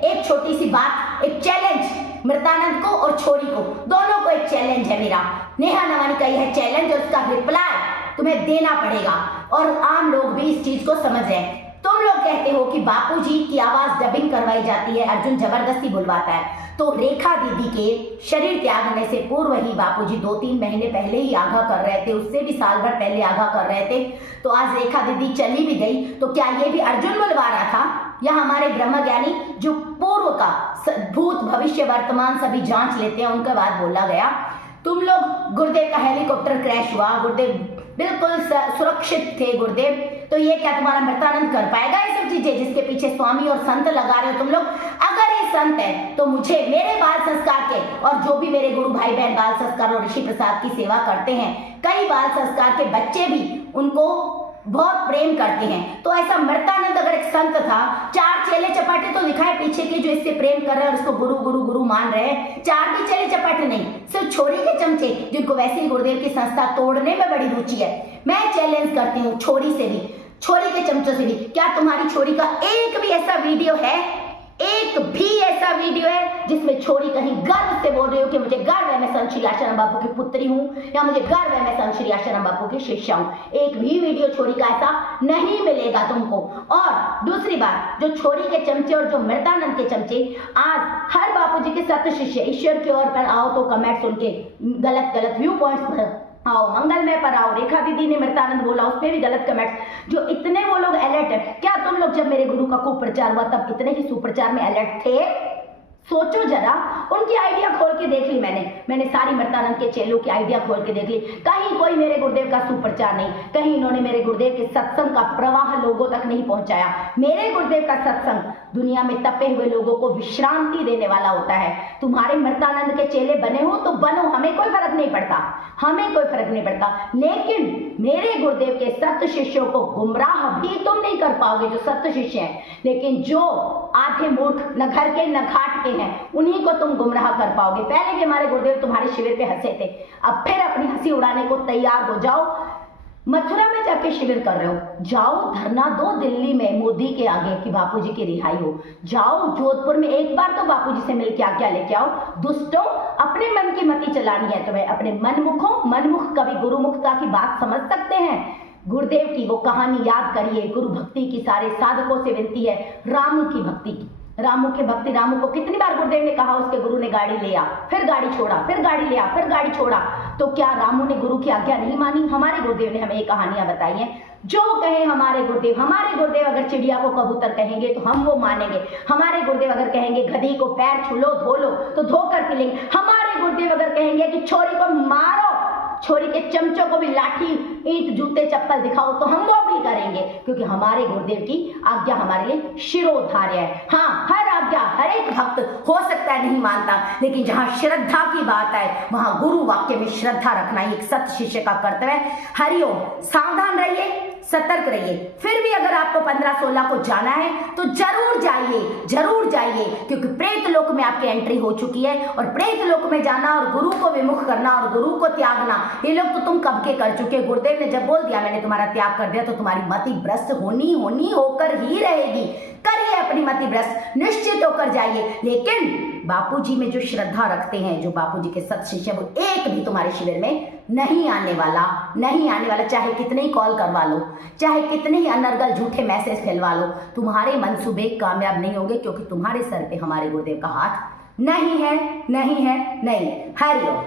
एक छोटी सी बात, एक चैलेंज मृतानंद को और छोरी को, दोनों को एक चैलेंज है मेरा। नेहा नवानी का यह चैलेंज और उसका रिप्लाई तुम्हें देना पड़ेगा और आम लोग भी इस चीज को समझ रहे हैं। तुम लोग कहते हो कि बापूजी की आवाज डबिंग करवाई जाती है, अर्जुन जबरदस्ती बुलवाता है, तो रेखा दीदी के शरीर त्यागने से पूर्व ही बापूजी 2-3 महीने पहले ही आगाह कर रहे थे, उससे भी साल भर पहले आगाह कर रहे थे। तो आज रेखा दीदी चली भी गई तो क्या ये भी अर्जुन बुलवा रहा था, या हमारे ब्रह्मज्ञानी जो पूर्व का भूत भविष्य वर्तमान सभी जांच लेते हैं उनके बाद बोला गया। तुम लोग गुरुदेव का हेलीकॉप्टर क्रैश हुआ, गुरुदेव बिल्कुल सुरक्षित थे गुरुदेव, तो ये क्या तुम्हारा मृतानंद कर पाएगा ये सब चीजें जिसके पीछे स्वामी और संत लगा रहे हो तुम लोग? अगर ये संत है तो मुझे मेरे बाल संस्कार के और जो भी मेरे गुरु भाई बहन बाल संस्कार और ऋषि प्रसाद की सेवा करते हैं, कई बाल संस्कार के बच्चे भी उनको बहुत प्रेम करते हैं, तो ऐसा मृतानंद अगर एक संत था, 4 चेले चपाटे तो दिखाए पीछे के जो इससे प्रेम कर रहे हैं और इसको गुरु गुरु गुरु मान रहे हैं, 4 भी चेले चपाटे नहीं, सिर्फ छोरी के चमचे जिनको वैसे ही गुरुदेव की संस्था तोड़ने में बड़ी रुचि है। मैं चैलेंज करती हूँ छोरी से भी, छोरी के चमचों से भी, क्या तुम्हारी छोरी का एक भी ऐसा वीडियो है, एक भी ऐसा वीडियो है जिसमें छोरी कहीं गर्व से बोल रही हो कि मुझे गर्व है मैं संत श्री आशाराम बापू की पुत्री हूं, या मुझे गर्व है मैं संत श्री आशाराम बापू की शिष्या हूं? एक भी वीडियो छोरी का ऐसा नहीं मिलेगा तुमको। और दूसरी बात, जो छोरी के चमचे और जो मृतानंद के चमचे, आज हर बापू जी के सत्य शिष्य ईश्वर की ओर पर आओ तो कमेंट सुन के गलत गलत व्यू पॉइंट्स आओ, मंगलमय पर आओ, रेखा दीदी ने मृतानंद बोला उसमें भी गलत कमेंट्स, जो इतने वो लोग अलर्ट है। क्या तुम लोग जब मेरे गुरु का कुप्रचार हुआ तब इतने ही सुप्रचार में अलर्ट थे? सोचो जरा, उनकी आइडिया खोल के देख ली मैंने सारी मृतानंद के चेलों की आइडिया खोल के देख ली, कहीं कोई मेरे गुरुदेव का सुप्रचार नहीं, कहीं इन्होंने मेरे गुरुदेव के सत्संग का प्रवाह लोगों तक नहीं पहुंचाया। मेरे गुरुदेव का सत्संग दुनिया में तपे हुए लोगों को विश्रांति देने वाला होता है। तुम्हारे मृतानंद के चेले बने हो तो बनो, हमें कोई फर्क नहीं पड़ता, हमें कोई फर्क नहीं पड़ता, लेकिन मेरे गुरुदेव के सत्य शिष्यों को गुमराह भी तुम नहीं कर पाओगे जो सत्य शिष्य हैं, लेकिन जो आधे मूर्ख न घर के न घाट के हैं उन्हीं को तुम गुमराह कर पाओगे। पहले भी हमारे गुरुदेव तुम्हारे शिविर पे हंसे थे, अब फिर अपनी हंसी उड़ाने को तैयार हो जाओ। मथुरा में जाके शिविर कर रहे हो, जाओ धरना दो दिल्ली में मोदी के आगे कि बापूजी की रिहाई हो, जाओ जोधपुर में एक बार तो बापूजी से मिलके आज्ञा लेके आओ। दुष्टों, अपने मन की मति चलानी है तुम्हें, अपने मनमुख कभी गुरुमुखता की बात समझ सकते हैं। गुरुदेव की वो कहानी याद करिए, गुरु भक्ति की सारे साधकों से विनती है, रामू की भक्ति की, रामू की भक्ति। रामू को कितनी बार गुरुदेव ने कहा, उसके गुरु ने गाड़ी लिया फिर गाड़ी छोड़ा, फिर गाड़ी लिया फिर गाड़ी छोड़ा, तो क्या रामू ने गुरु की आज्ञा नहीं मानी? हमारे गुरुदेव ने हमें ये कहानियां बताई हैं। जो कहे हमारे गुरुदेव अगर चिड़िया को कबूतर कहेंगे तो हम वो मानेंगे, हमारे गुरुदेव अगर कहेंगे गधी को पैर छू लो धो लो तो धोकर पिलेंगे, हमारे गुरुदेव अगर कहेंगे कि छोरी को मारो, छोरी के चमचों को भी लाठी ईंट जूते चप्पल दिखाओ तो हम वो भी करेंगे, क्योंकि हमारे गुरुदेव की आज्ञा हमारे लिए शिरोधार्य है। हाँ, हर आज्ञा हर एक भक्त हो सकता है नहीं मानता, लेकिन जहां श्रद्धा की बात है वहां गुरु वाक्य में श्रद्धा रखना ही एक सत्य शिष्य का कर्तव्य है। हरिओम, सावधान रहिए, सतर्क रहिए। फिर भी अगर आपको 15-16 को जाना है तो जरूर जाइए, क्योंकि प्रेत लोक में आपकी एंट्री हो चुकी है, और प्रेत लोक में जाना और गुरु को विमुख करना और गुरु को त्यागना, ये लोग तो तुम कब के कर चुके। गुरुदेव ने जब बोल दिया मैंने तुम्हारा त्याग कर दिया तो तुम्हारी मति भ्रष्ट होनी होकर ही रहेगी। करिए अपनी मति भ्रष्ट, निश्चित होकर जाइए, लेकिन बापूजी में जो श्रद्धा रखते हैं, जो बापूजी के सत्य शिष्य, वो एक भी तुम्हारे शिविर में नहीं आने वाला, चाहे कितने ही कॉल करवा लो, चाहे कितने ही अनर्गल झूठे मैसेज फैलवा लो, तुम्हारे मंसूबे कामयाब नहीं होंगे, क्योंकि तुम्हारे सर पे हमारे गुरुदेव का हाथ नहीं है। हरिओम।